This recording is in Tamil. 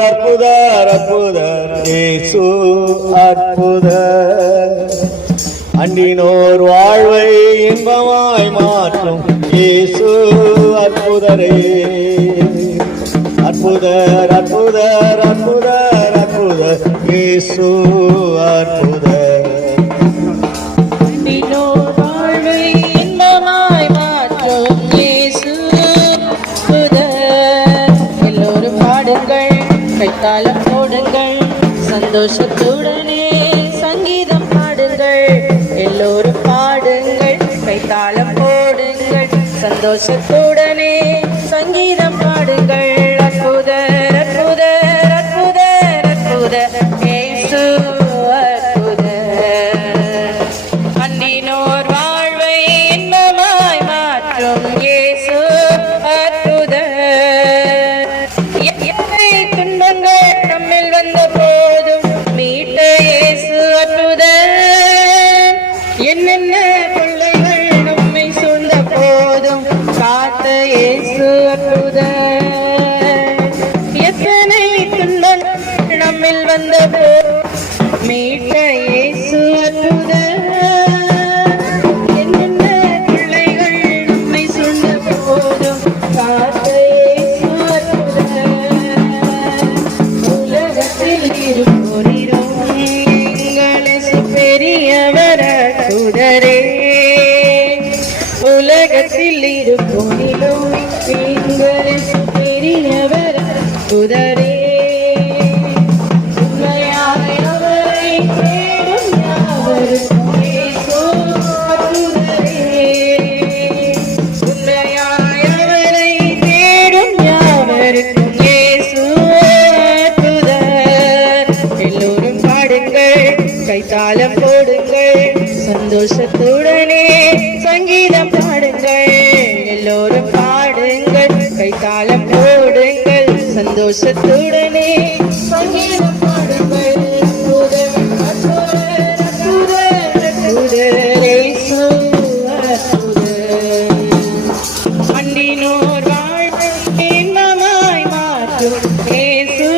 அற்புதர் அற்புதர் இயேசு அற்புதர். அண்டினோர் வாழ்வை இன்பமாய் மாற்றும் இயேசு அற்புதரே. அற்புதர் அற்புதர் அற்புதர் அற்புதர் இயேசு அற்புதர். கைத்தாளம் போடுங்கள், சந்தோஷத்துடனே சங்கீதம் பாடுங்கள். எல்லோரும் பாடுங்கள், கைத்தாளம் போடுங்கள், சந்தோஷத்துடனே சங்கீதம் பாடுங்கள். அற்புதர் அற்புதர் அற்புதர் அற்புதர் இயேசு அற்புதர். அண்டினோர் வாழ்வை இன்பமாய் மாற்றும் இயேசு அற்புதர். நம்மில் வந்த போதும் மீட்ட இயேசு அற்புதர். என்னென்ன பிள்ளைகள் நம்மை சூழ்ந்த போதும் காத்த இயேசு அற்புதர். எத்தனை துன்பங்கள் நம்மில் வந்த போதும் மீட்ட இயேசு அற்புதர். என்னென்ன பிள்ளைகள் நம்மை சூழ்ந்த போதும் காத்த இயேசு அற்புதர். பெரியவர் அற்புதரே. உலகத்தில் இருப்போனிலும் பெரியவர் அற்புதரே. உண்மையாய் அவரை தேடும் யாவருக்கும் இயேசு அற்புதரே. உண்மையாய் அவரை தேடும் யாவருக்கும் இயேசு அற்புதர். எல்லோரும் பாடுங்கள், கைத்தாளம் போடுங்கள், சந்தோஷத்துடனே சங்கீதம் பாடுங்கள். எல்லோரும் பாடுங்கள், கைத்தாளம் போடுங்கள், சந்தோஷத்துடனே சங்கீதம் பாடுங்கள். அண்டினோர் வாழ்வை இன்பமாய் மாற்றும் இயேசு